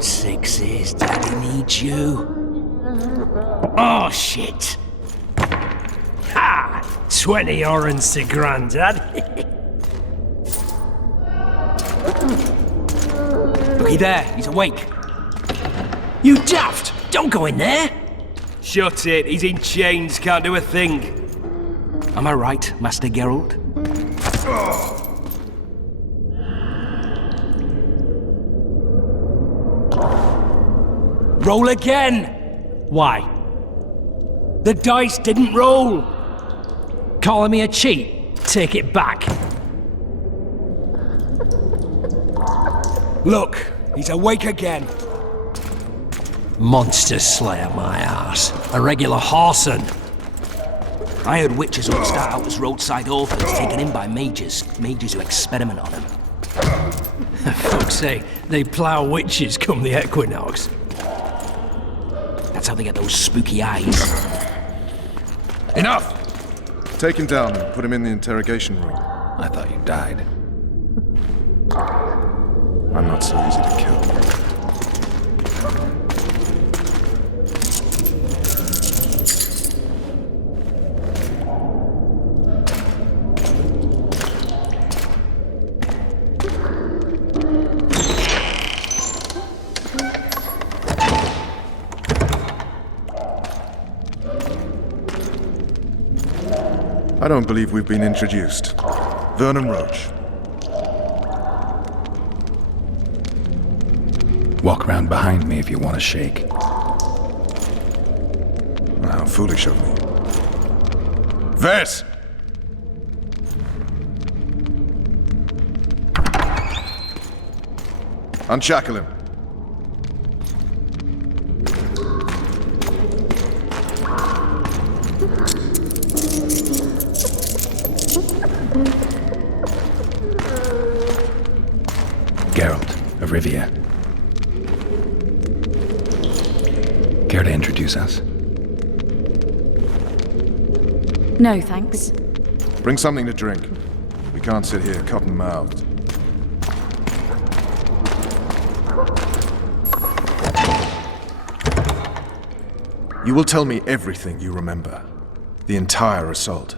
Sixes, Daddy needs you. Oh, shit. Ha! 20 orange to Grandad. Looky there, he's awake. You daft! Don't go in there! Shut it, he's in chains, can't do a thing. Am I right, Master Geralt? Roll again! Why? The dice didn't roll! Calling me a cheat? Take it back. Look, he's awake again. Monster Slayer, my ass. A regular horson. I heard witches would start out as roadside orphans taken in by mages. Mages who experiment on them. Fuck's sake, they plough witches come the equinox. That's how they get those spooky eyes. Enough! Take him down and put him in the interrogation room. I thought you died. I'm not so easy to kill. I don't believe we've been introduced. Vernon Roach. Walk around behind me if you want to shake. How foolish of me. Vess! Unshackle him. Geralt of Rivia. Care to introduce us? No, thanks. Bring something to drink. We can't sit here cotton-mouthed. You will tell me everything you remember. The entire assault.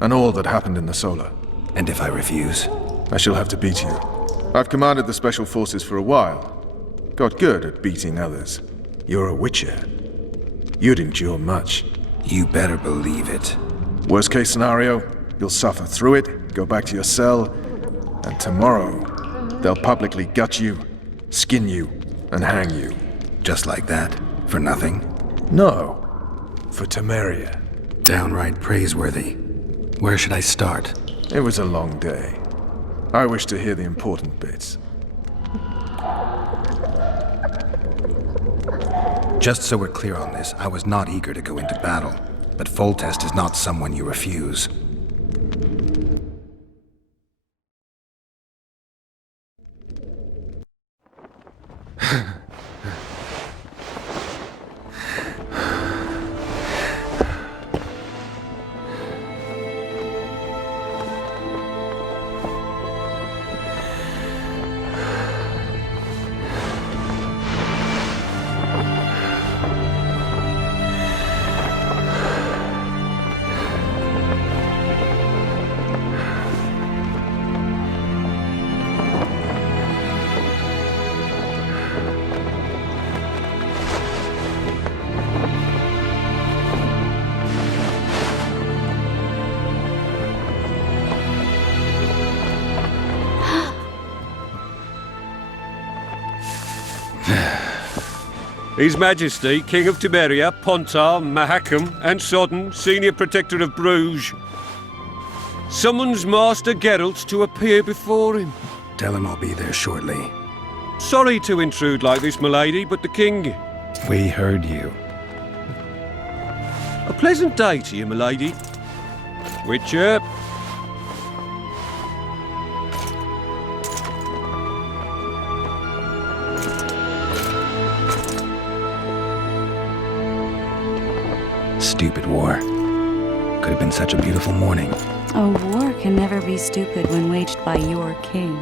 And all that happened in the Solar. And if I refuse? I shall have to beat you. I've commanded the Special Forces for a while. Got good at beating others. You're a Witcher. You'd endure much. You better believe it. Worst case scenario, you'll suffer through it, go back to your cell, and tomorrow, they'll publicly gut you, skin you, and hang you. Just like that? For nothing? No. For Temeria. Downright praiseworthy. Where should I start? It was a long day. I wish to hear the important bits. Just so we're clear on this, I was not eager to go into battle. But Foltest is not someone you refuse. His Majesty, King of Temeria, Pontar, Mahakam, and Sodden, Senior Protector of Bruges, summons Master Geralt to appear before him. Tell him I'll be there shortly. Sorry to intrude like this, milady, but the king... We heard you. A pleasant day to you, milady. Witcher. Stupid war. Could have been such a beautiful morning. A war can never be stupid when waged by your king.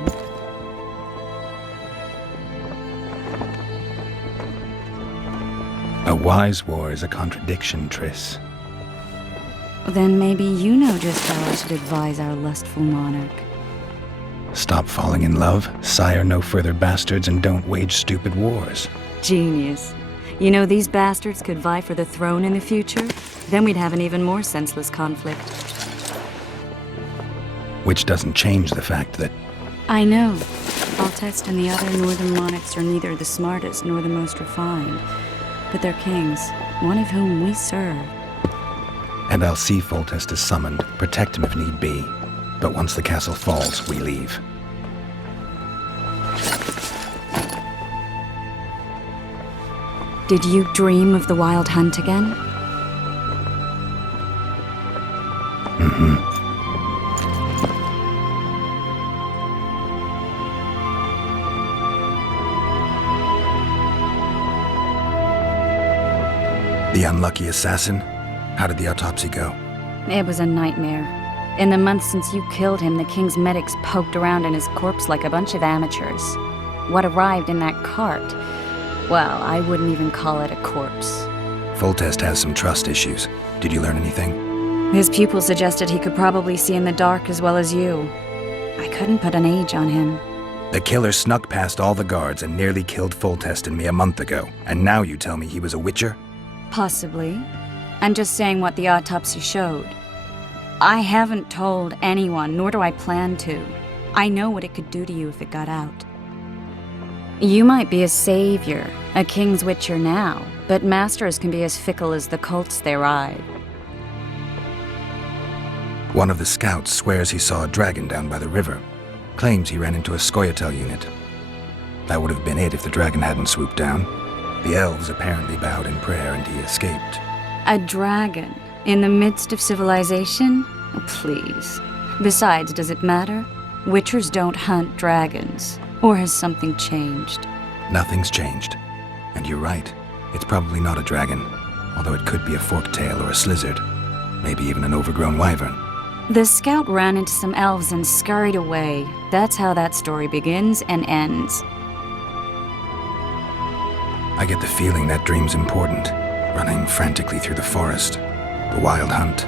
A wise war is a contradiction, Triss. Then maybe you know just how I should advise our lustful monarch. Stop falling in love, sire no further bastards, and don't wage stupid wars. Genius. You know, these bastards could vie for the throne in the future? Then we'd have an even more senseless conflict. Which doesn't change the fact that... I know. Foltest and the other northern monarchs are neither the smartest nor the most refined. But they're kings, one of whom we serve. And I'll see Foltest is summoned, protect him if need be. But once the castle falls, we leave. Did you dream of the Wild Hunt again? Mm-hmm. The unlucky assassin? How did the autopsy go? It was a nightmare. In the months since you killed him, the king's medics poked around in his corpse like a bunch of amateurs. What arrived in that cart? Well, I wouldn't even call it a corpse. Foltest has some trust issues. Did you learn anything? His pupil suggested he could probably see in the dark as well as you. I couldn't put an age on him. The killer snuck past all the guards and nearly killed Foltest and me a month ago. And now you tell me he was a witcher? Possibly. I'm just saying what the autopsy showed. I haven't told anyone, nor do I plan to. I know what it could do to you if it got out. You might be a savior, a king's witcher now, but masters can be as fickle as the cults they ride. One of the scouts swears he saw a dragon down by the river. Claims he ran into a Scoia'tael unit. That would have been it if the dragon hadn't swooped down. The elves apparently bowed in prayer and he escaped. A dragon? In the midst of civilization? Please. Besides, does it matter? Witchers don't hunt dragons. Or has something changed? Nothing's changed. And you're right. It's probably not a dragon. Although it could be a forktail or a slizzard. Maybe even an overgrown wyvern. The scout ran into some elves and scurried away. That's how that story begins and ends. I get the feeling that dream's important. Running frantically through the forest. The wild hunt.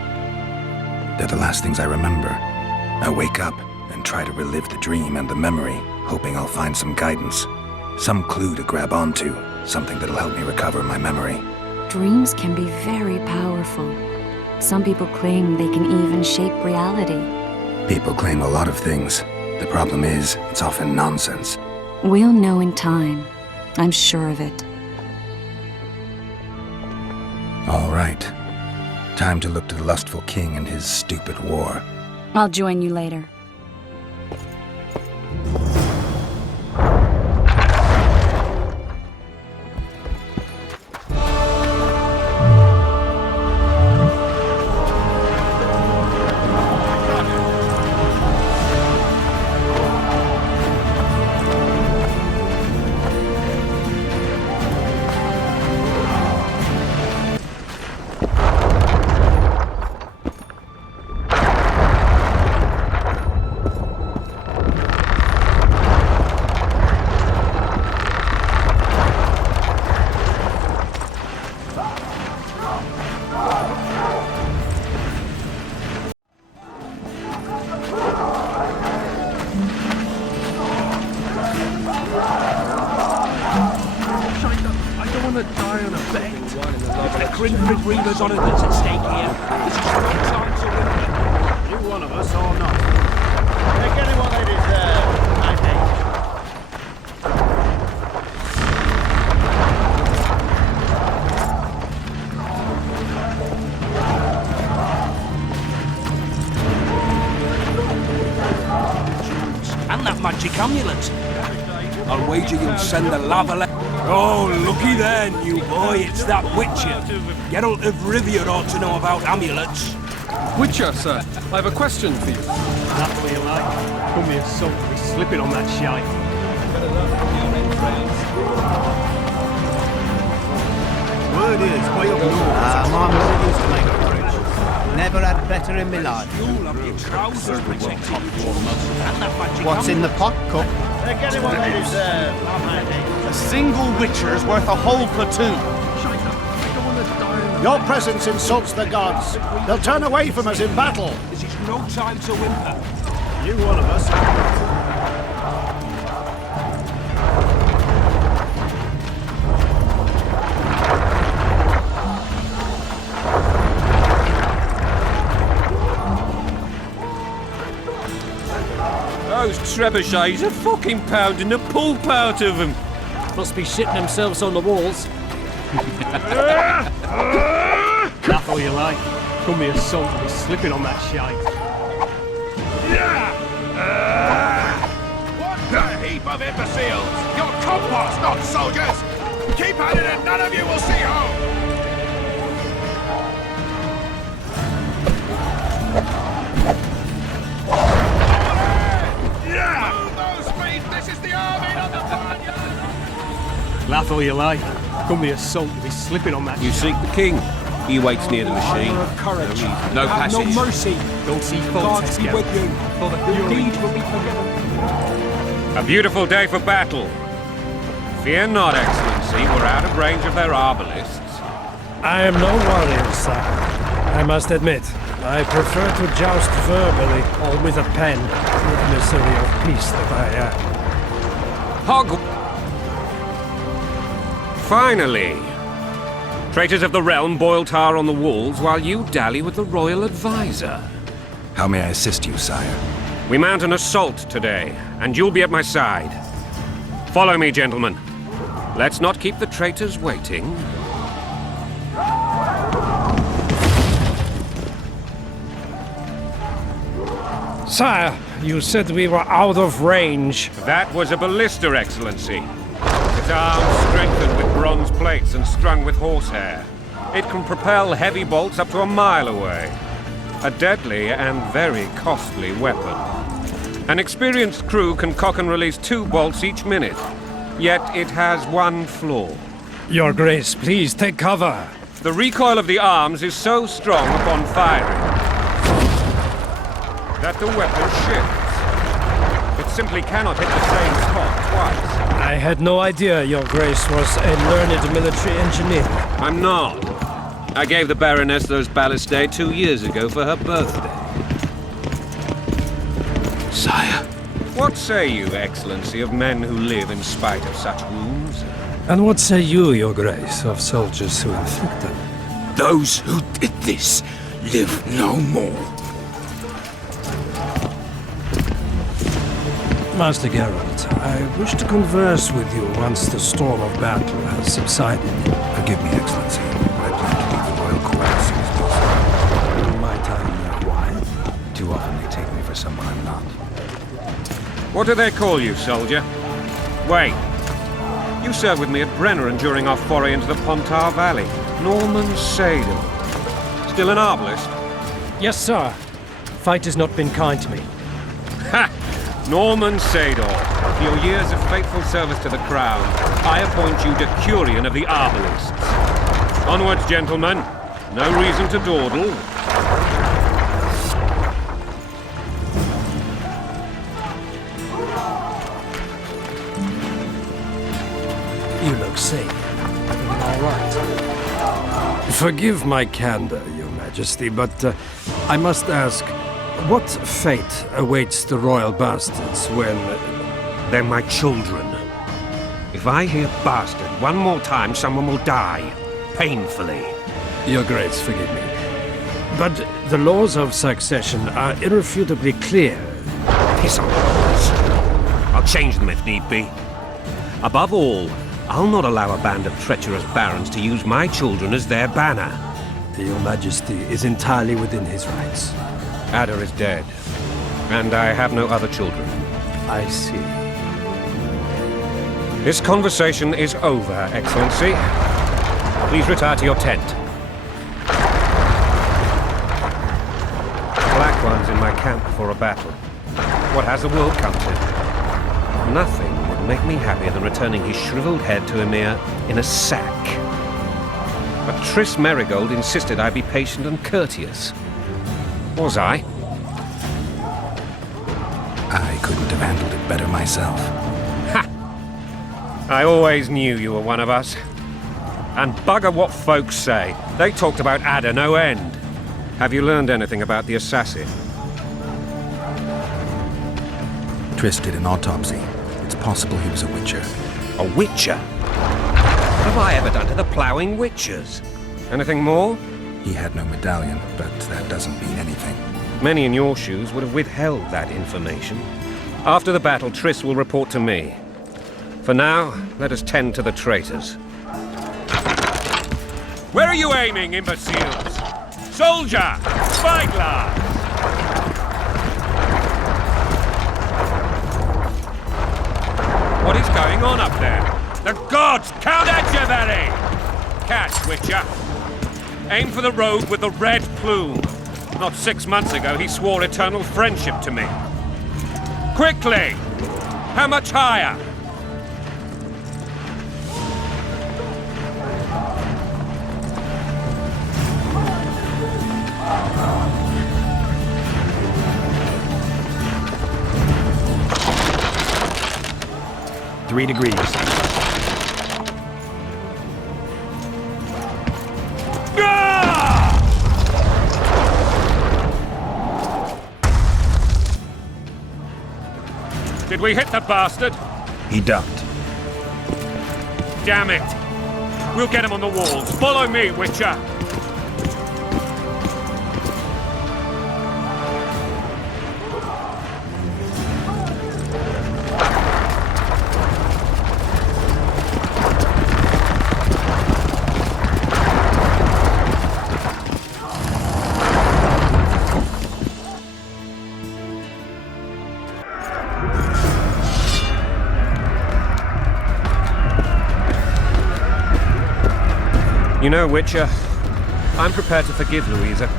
They're the last things I remember. I wake up and try to relive the dream and the memory, hoping I'll find some guidance. Some clue to grab onto. Something that'll help me recover my memory. Dreams can be very powerful. Some people claim they can even shape reality. People claim a lot of things. The problem is, it's often nonsense. We'll know in time. I'm sure of it. All right. Time to look to the lustful king and his stupid war. I'll join you later. Reavers on it that's at stake here. This is not time to win. You one of us or not? They're getting what they deserve, I And that magic amulet. I'll wager you'll send the lava Oh, looky there, new boy. It's that Witcher. Geralt of Rivia ought to know about amulets. Witcher, sir, I have a question for you. That's what you like. Come here, son. We're slipping on that shite. Word is, way up north. My mother used to make a bridge. Never had better in my life. You'll have your trousers protected. What's in the pot, Cook? Take anyone they deserve. I'm handy. A single Witcher's worth a whole platoon. Your presence insults the gods. They'll turn away from us in battle. This is no time to whimper. You one of us. Those trebuchets are fucking pounding the pulp out of them. Must be shitting themselves on the walls. That's all you like. Come here, son. We're slipping on that shite. What a heap of imbeciles! You're compost, not soldiers! Keep at it and none of you will see home! Move those feet! This is the army, not the barnyard! Laugh all you like. Come here, son. We're slipping on that You seek the king. He waits near the machine. Courage. No Have no passage. mercy. Don't see God faults, be with you. Your deeds will be forgiven. A beautiful day for battle. Fear not, Excellency. We're out of range of their arbalists. I am no warrior, sir. I must admit, I prefer to joust verbally or with a pen, the emissary of peace that I am. Hog. Finally! Traitors of the realm boil tar on the walls while you dally with the royal advisor. How may I assist you, sire? We mount an assault today, and you'll be at my side. Follow me, gentlemen. Let's not keep the traitors waiting. Sire, you said we were out of range. That was a ballista, Excellency. Its arms strengthened with bronze plates and strung with horsehair. It can propel heavy bolts up to a mile away. A deadly and very costly weapon. An experienced crew can cock and release 2 bolts each minute. Yet it has one flaw. Your Grace, please take cover. The recoil of the arms is so strong upon firing that the weapon shifts. It simply cannot hit the same spot twice. I had no idea Your Grace was a learned military engineer. I'm not. I gave the Baroness those ballistae 2 years ago for her birthday. Sire. What say you, Excellency, of men who live in spite of such wounds? And what say you, Your Grace, of soldiers who inflict them? Those who did this live no more. Master Geralt, I wish to converse with you once the storm of battle has subsided. Forgive me, Excellency. I plan to leave the royal court as soon as possible. Might I know why? Too often they take me for someone I'm not. What do they call you, soldier? Wait. You served with me at Brenneran during our foray into the Pontar Valley. Norman Sador. Still an arbalist? Yes, sir. Fight has not been kind to me. Ha! Norman Sador, for your years of faithful service to the crown, I appoint you Decurion of the Arbalists. Onwards, gentlemen. No reason to dawdle. You look safe. Everything all right? Forgive my candor, Your Majesty, but I must ask, what fate awaits the royal bastards when... They're my children. If I hear bastard one more time, someone will die. Painfully. Your Grace, forgive me. But the laws of succession are irrefutably clear. Piss on laws. I'll change them if need be. Above all, I'll not allow a band of treacherous barons to use my children as their banner. Your Majesty is entirely within his rights. Ada is dead, and I have no other children. I see. This conversation is over, Excellency. Please retire to your tent. Black One's in my camp before a battle. What has the world come to? Nothing would make me happier than returning his shriveled head to Emir in a sack. But Triss Merigold insisted I be patient and courteous. Was I? I couldn't have handled it better myself. Ha! I always knew you were one of us. And bugger what folks say. They talked about Ada no end. Have you learned anything about the assassin? Triss did an autopsy. It's possible he was a witcher. A witcher? What have I ever done to the ploughing witchers? Anything more? He had no medallion, but that doesn't mean anything. Many in your shoes would have withheld that information. After the battle, Triss will report to me. For now, let us tend to the traitors. Where are you aiming, imbeciles? Soldier! Spyglass! What is going on up there? The gods count at you, Very! Catch, Witcher. Aim for the rogue with the red plume. Not 6 months ago, he swore eternal friendship to me. Quickly! How much higher? Three degrees. Did we hit the bastard? He ducked. Damn it! We'll get him on the walls. Follow me, Witcher! You know, Witcher, I'm prepared to forgive Louisa.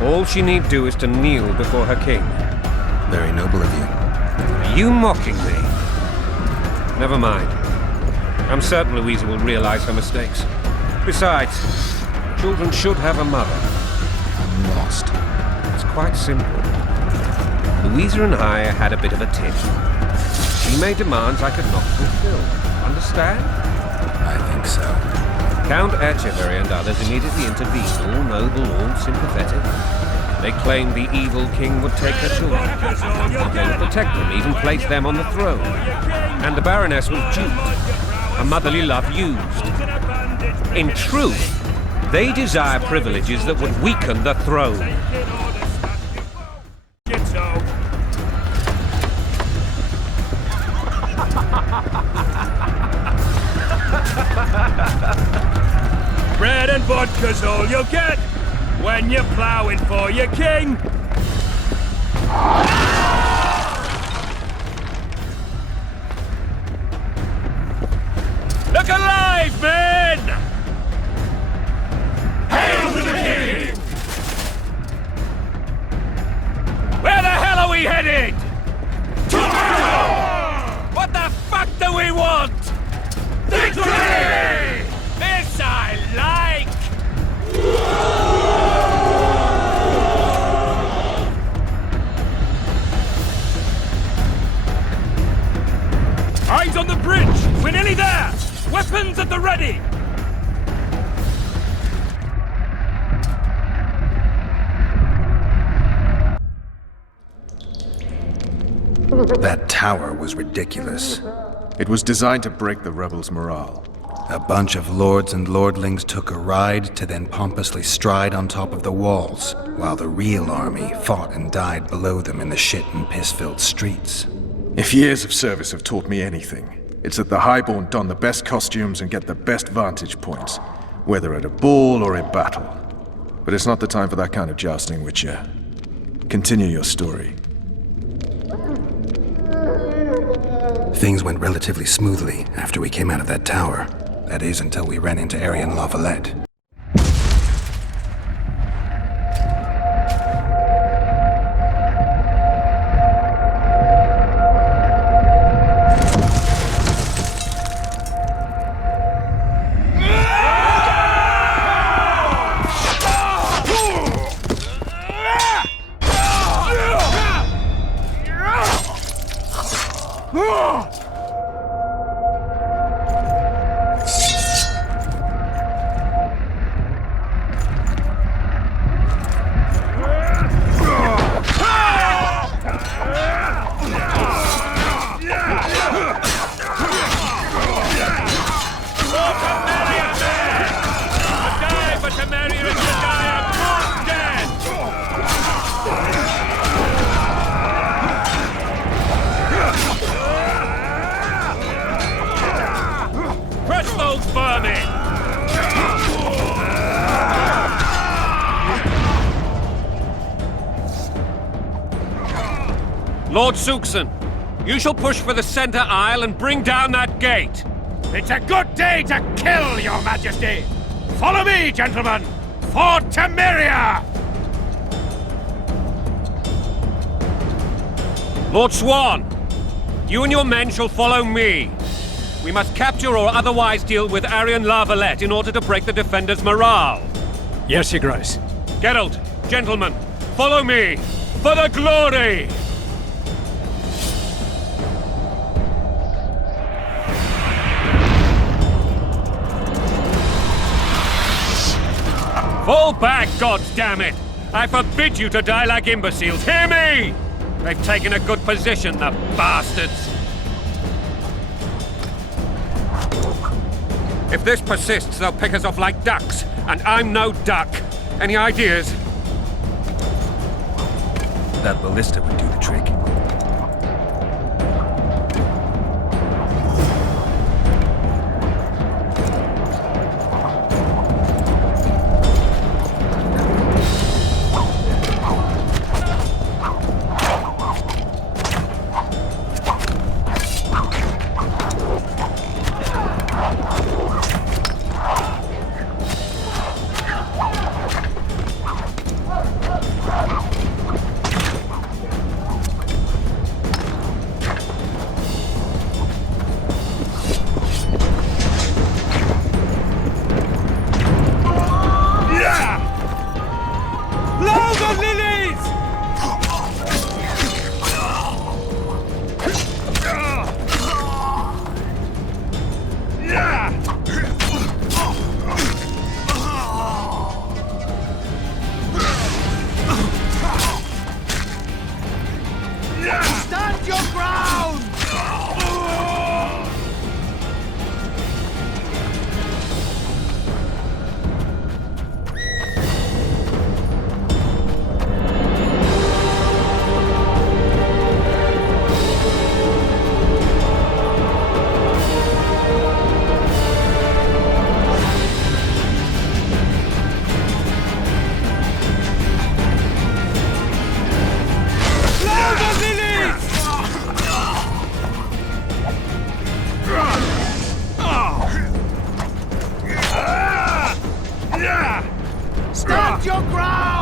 All she need do is to kneel before her king. Very noble of you. Are you mocking me? Never mind. I'm certain Louisa will realize her mistakes. Besides, children should have a mother. I'm lost. It's quite simple. Louisa and I had a bit of a tiff. She made demands I could not fulfill. Understand? I think so. Count Etcheverry and others immediately intervened, all noble, all sympathetic. They claimed the evil king would take her children. They would protect them, even place them on the throne. And the Baroness was duped, a motherly love used. In truth, they desire privileges that would weaken the throne. Bread and vodka's all you'll get when you're ploughing for your king. Look alive, men! Hail to the king! Where the hell are we headed? To what the fuck do we want? Victory! This I like! Eyes on the bridge! We're nearly there! Weapons at the ready! That tower was ridiculous. It was designed to break the rebels' morale. A bunch of lords and lordlings took a ride to then pompously stride on top of the walls, while the real army fought and died below them in the shit and piss-filled streets. If years of service have taught me anything, it's that the Highborn don the best costumes and get the best vantage points, whether at a ball or in battle. But it's not the time for that kind of jousting, Witcher. Continue your story. Things went relatively smoothly after we came out of that tower. That is, until we ran into Aryan Lavalette. Lord Suxon, you shall push for the center aisle and bring down that gate. It's a good day to kill, Your Majesty! Follow me, gentlemen! For Temeria! Lord Swan, you and your men shall follow me. We must capture or otherwise deal with Aryan Lavalette in order to break the defenders' morale. Yes, Your Grace. Geralt, gentlemen, follow me! For the glory! Fall back, goddammit! I forbid you to die like imbeciles. Hear me! They've taken a good position, the bastards. If this persists, they'll pick us off like ducks, and I'm no duck. Any ideas? That ballista would do the trick. Stand your ground! Stand your ground!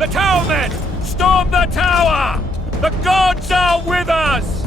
The towermen! Storm the tower! The gods are with us!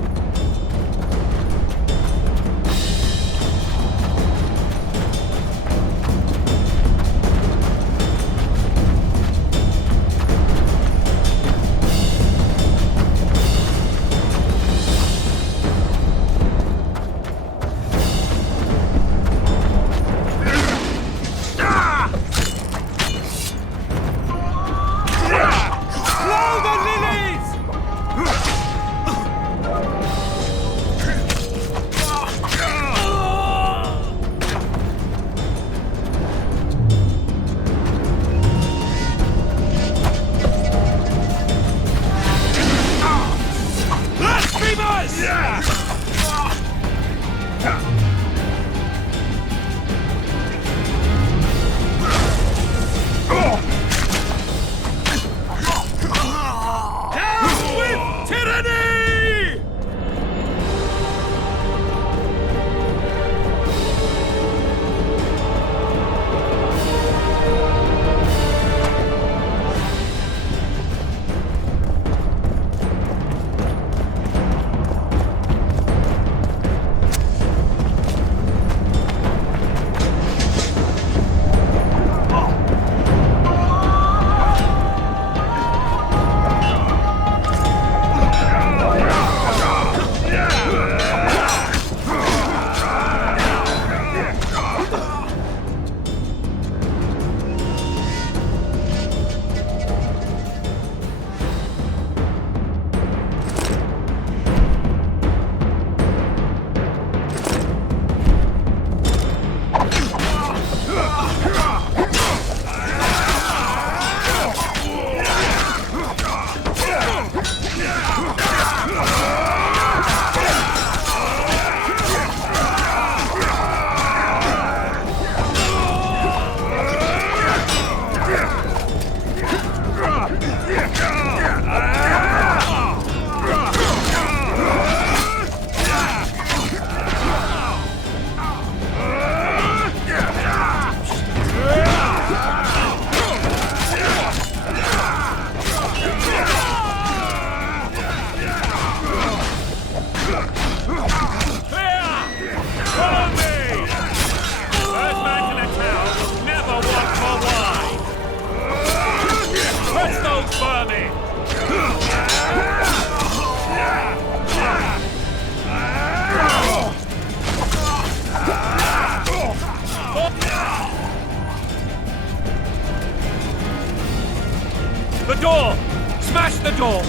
The door! Smash the door!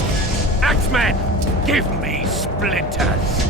Axemen, give me splinters!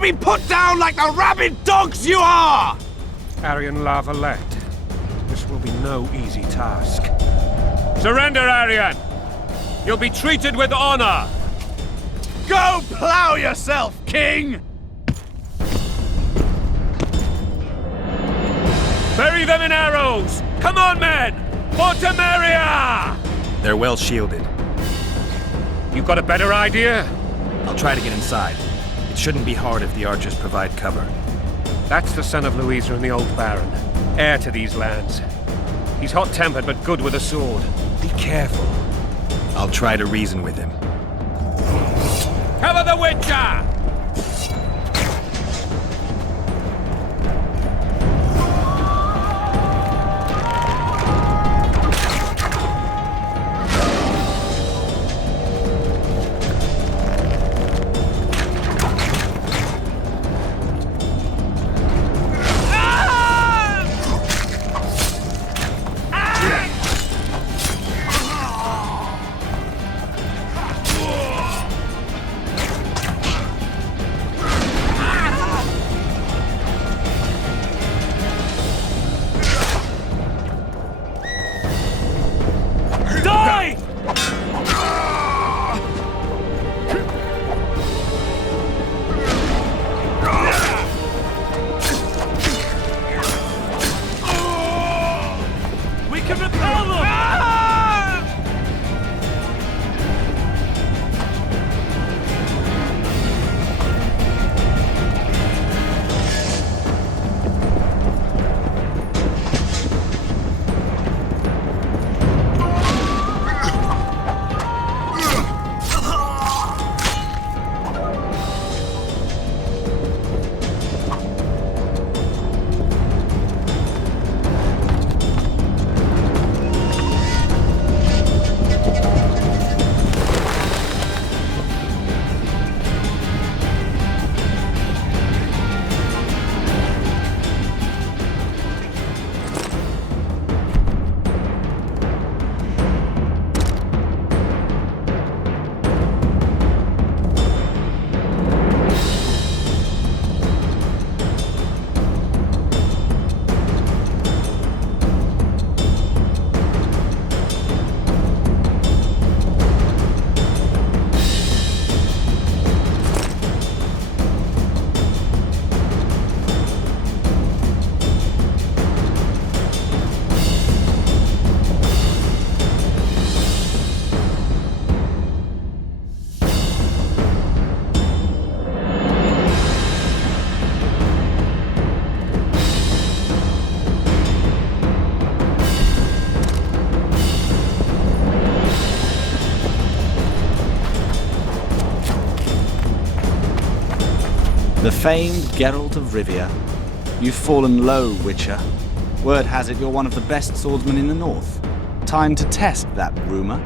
or be put down like the rabid dogs you are! Aryan La Valette, this will be no easy task. Surrender, Aryan! You'll be treated with honor! Go plow yourself, King! Bury them in arrows! Come on, men! For Temeria! They're well shielded. You got a better idea? I'll try to get inside. It shouldn't be hard if the archers provide cover. That's the son of Louisa and the old Baron, heir to these lands. He's hot-tempered but good with a sword. Be careful. I'll try to reason with him. Cover the Witcher! The famed Geralt of Rivia. You've fallen low, Witcher. Word has it you're one of the best swordsmen in the north. Time to test that rumor.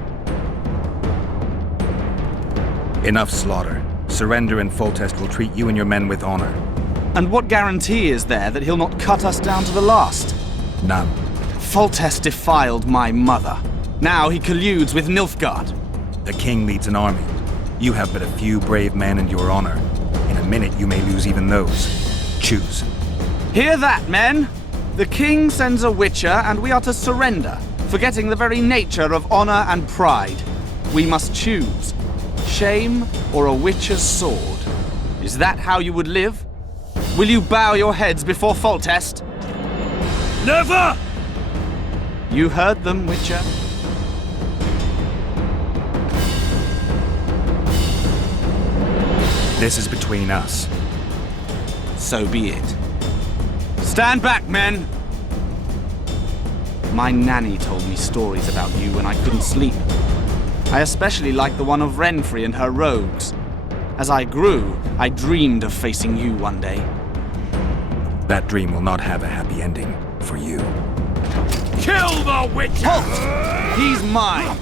Enough slaughter. Surrender and Foltest will treat you and your men with honor. And what guarantee is there that he'll not cut us down to the last? None. Foltest defiled my mother. Now he colludes with Nilfgaard. The king leads an army. You have but a few brave men and your honor. In a minute you may lose even those. Choose. Hear that, men? The king sends a Witcher and we are to surrender, forgetting the very nature of honor and pride. We must choose. Shame or a Witcher's sword. Is that how you would live? Will you bow your heads before Foltest? Never! You heard them, Witcher. This is between us. So be it. Stand back, men! My nanny told me stories about you when I couldn't sleep. I especially liked the one of Renfri and her rogues. As I grew, I dreamed of facing you one day. That dream will not have a happy ending for you. Kill the Witcher! Halt! He's mine!